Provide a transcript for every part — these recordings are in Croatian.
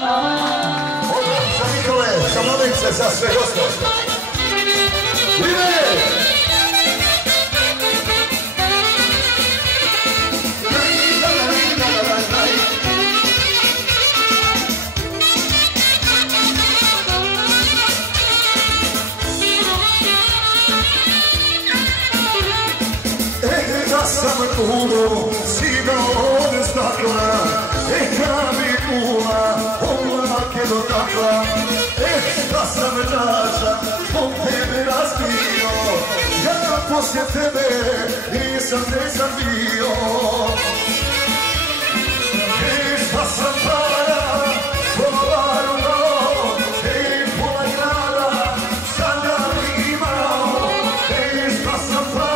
Za Nikole, za Mladence, za sve goste. Ide! Sam kulo, sigao ne stakla, kada mi kula, ovake do takla. Da sam čaša, zbog tebe razbio, ja poslije tebe nisam bio. Šta sam para, povarno, pola grada, sada bi imao. Šta sam para,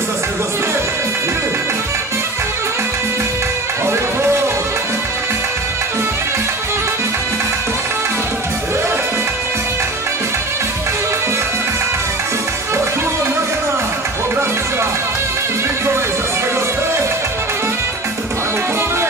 za sve goste. Otkulo Magana, Obratica, Nikole za sve goste. Ajmo kome!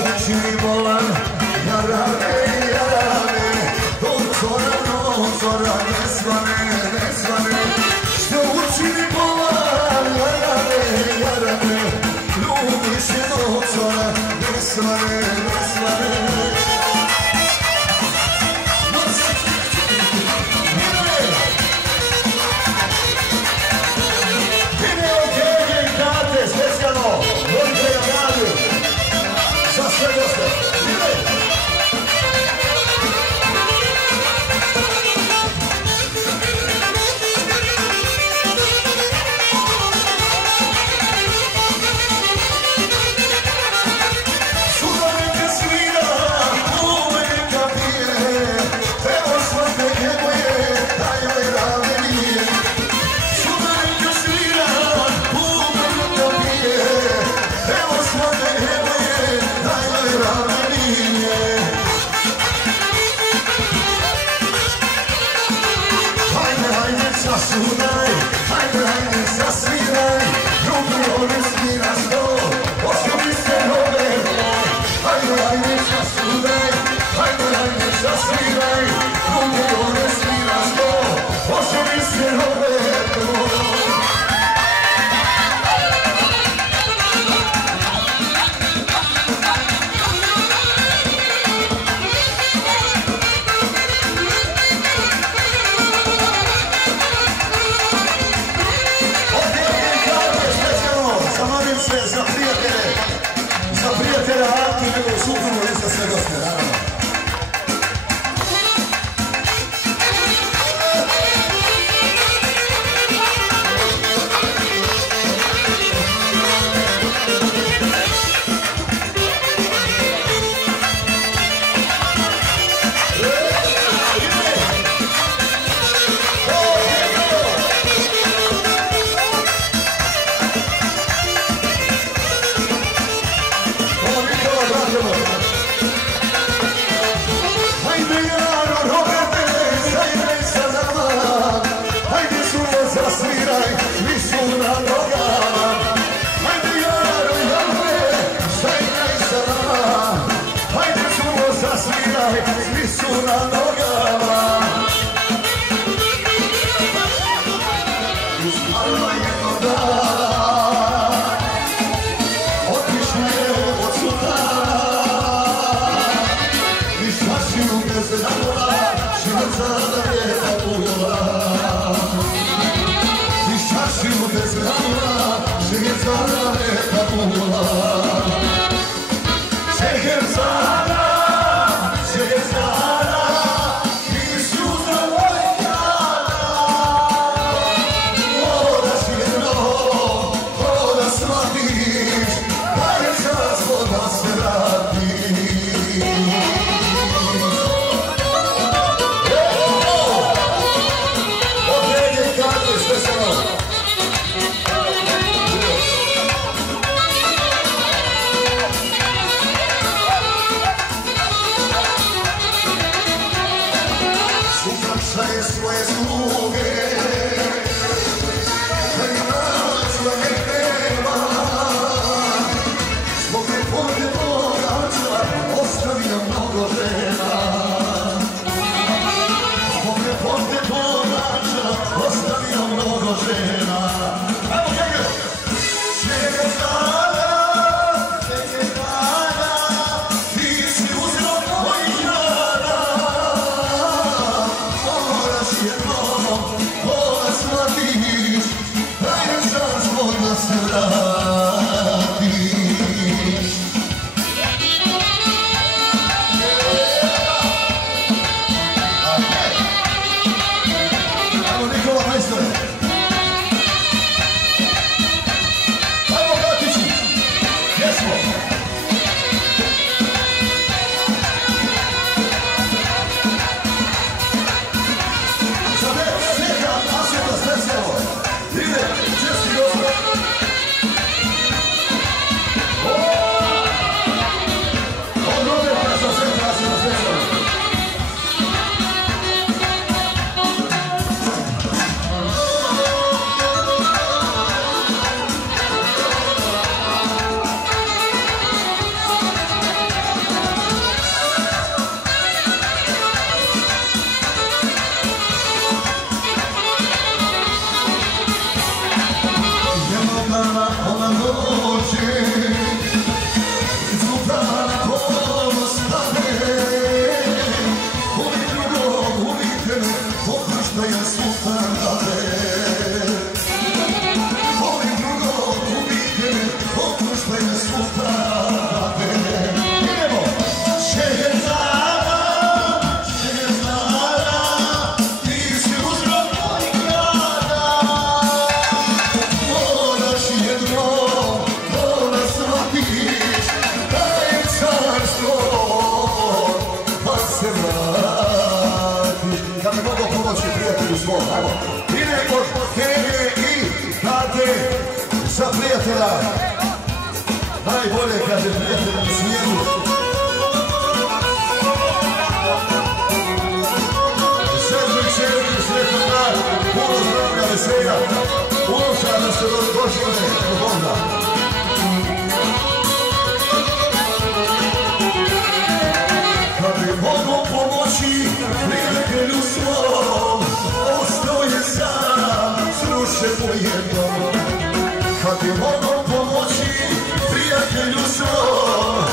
učini bolan, jarane, jarane, dozora ne svane, što učini bolan, jarane, jarane, ljubiš je dozora ne svane. svom. Ajmo. Ide kod Kenije i Kate za prijatelja. Najbolje, kaže, prijatelja na svijetu. Sedmi četiri, sretan dan, puno zdravlja, veselja. Uloša da se došle do Bonda. Kad bi mogu pomoći prijatelju svom, ostao je sam, srušen mu je dom. Kad bi mogu pomoći prijatelju svom,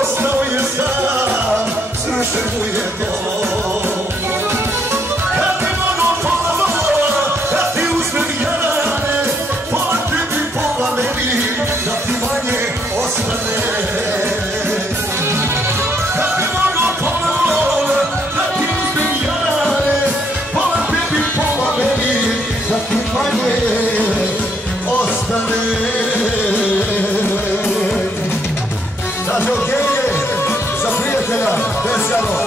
ostao je sam, srušen mu je dom. Kad bi mogu pola da ti uzmem jarane, pola tebi, pola meni, da ti manje ostane. Znači, okej, za prijatelja, Vesjano,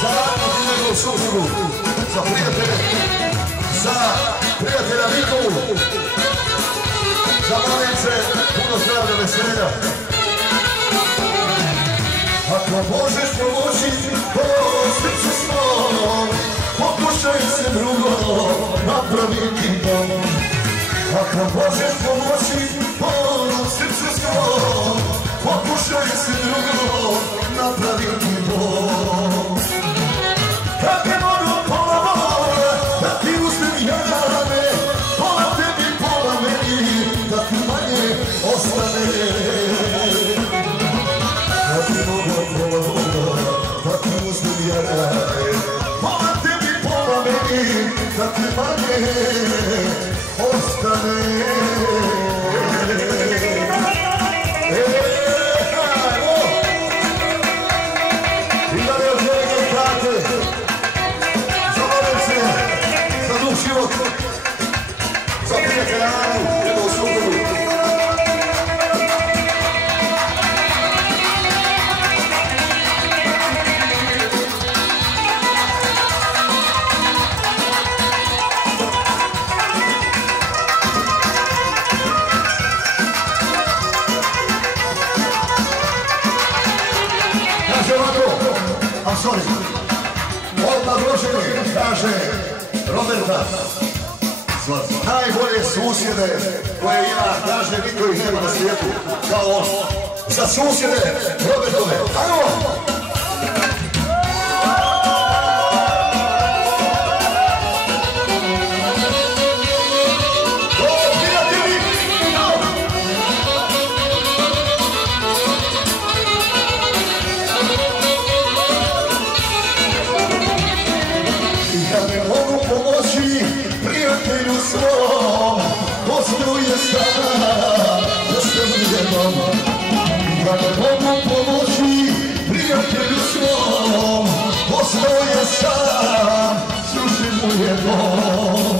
za radnog i njegovu suprugu, za prijatelja Nikovu, za Malence, puno zdravlja, veselja. Ako možeš pomoći po srcu svom, pokušaj se drugo napraviti dom. Ako možeš pomoći po srcu svom, pokušaj se drugo napraviti dom. Kad te mogu pola da ti uzmem jarane, pola tebi, pola meni, da ti manje ostane. Kad ti mogu pola da ti uzmem jarane, pola tebi, pola meni, da ti manje ostane. I da li od njega prate za Malence, za duh život, za prijatelja Anu, jednu suprugu. Sorry, odmah druženi, kaže Roberta, najbolje susjede koje ima, kaže, niko ih nema na svijetu, kao on. Za susjede Robertove, ajmo! Prijatelju svom, ostao je sam, srušen mu je dom. Da ne mogu pomoći prijatelju svom, ostao je sam, srušen mu je dom.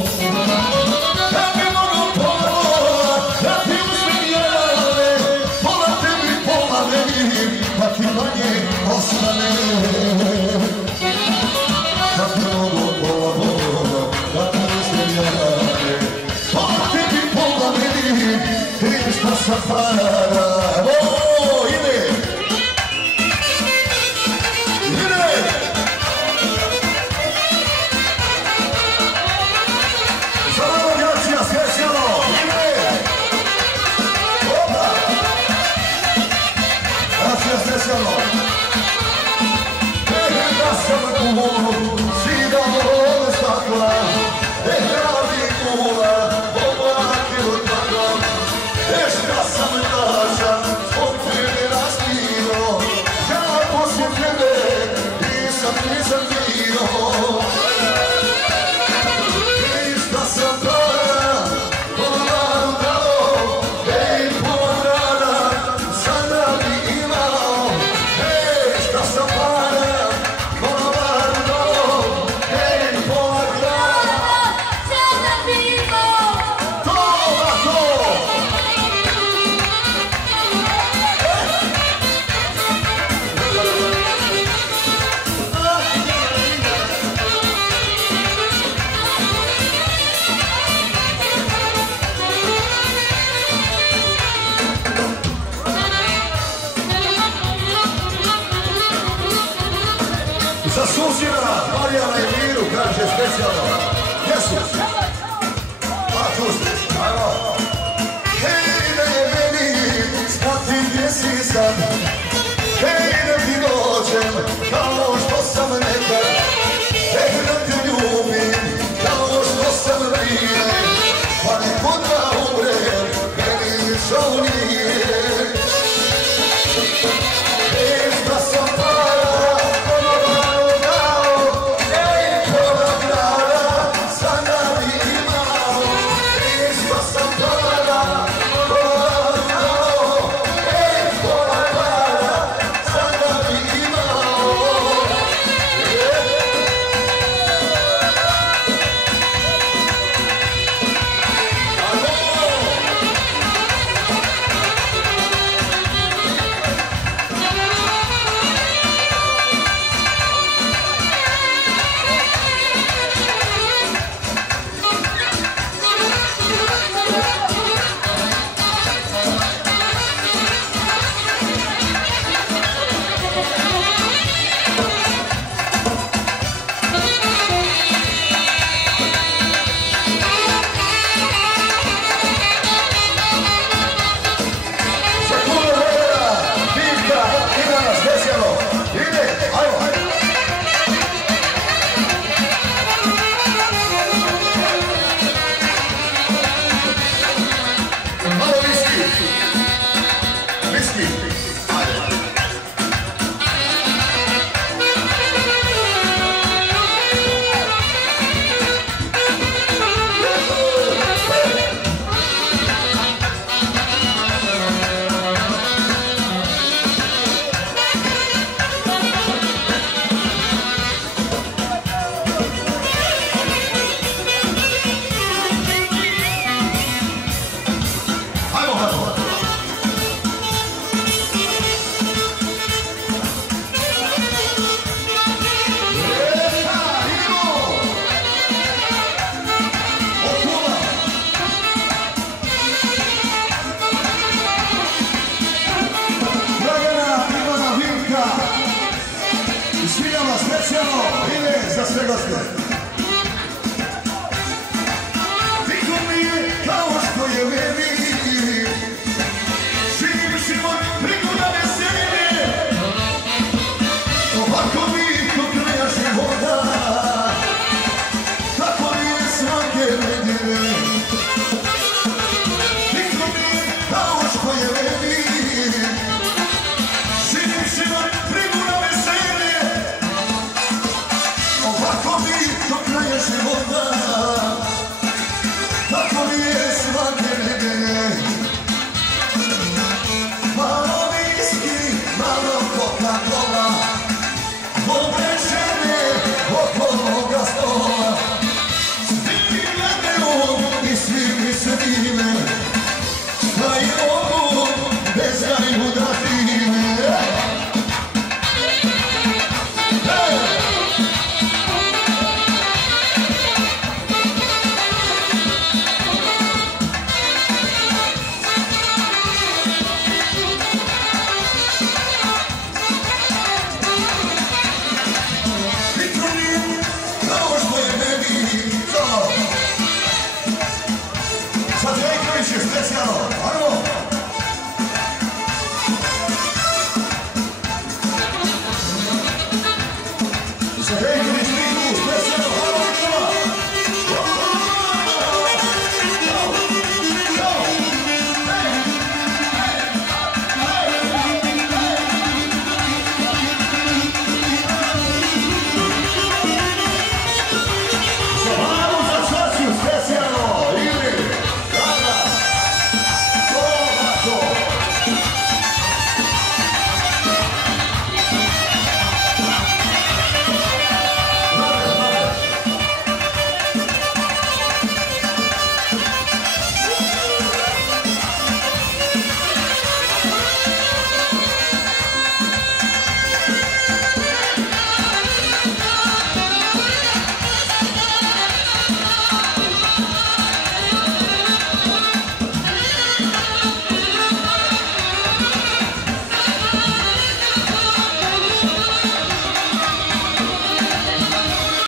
Kad bi mogu pola da ti uzmem jarane, pola tebi, pola meni, pa ti manje ostane. Kad bi mogu pola da ti uzmem jarane, pola tebi, pola meni, Krishna Safara. Ide! Za Novogračija specijalno! Ide! Opa! Gračija specijalno! Da sam kulu, sida vole stakla, hrani kula, oblaki od takla. Da sam lažan, zbog tebe raspino, ja poslije tebe nisam bio. Da sam para, pola dao, pola rada, sada bi imao. Da sam para, pola dao, specijalno. Jesu. Pa čusti, ajmo. Hej, da je meni, znati gdje si sad. Hej, da ti dođem, kao što sam nekad. Hej, da te ljubim, kao što sam prije. Pa neko da umrem, meni žao nije. Hej, da sam para, ponovno dao. Hej, pola grada, sada bi imao. Hej, da sam para, ponovno dao. Hej, pola grada, sada bi imao. Specijalno ide za sve goste.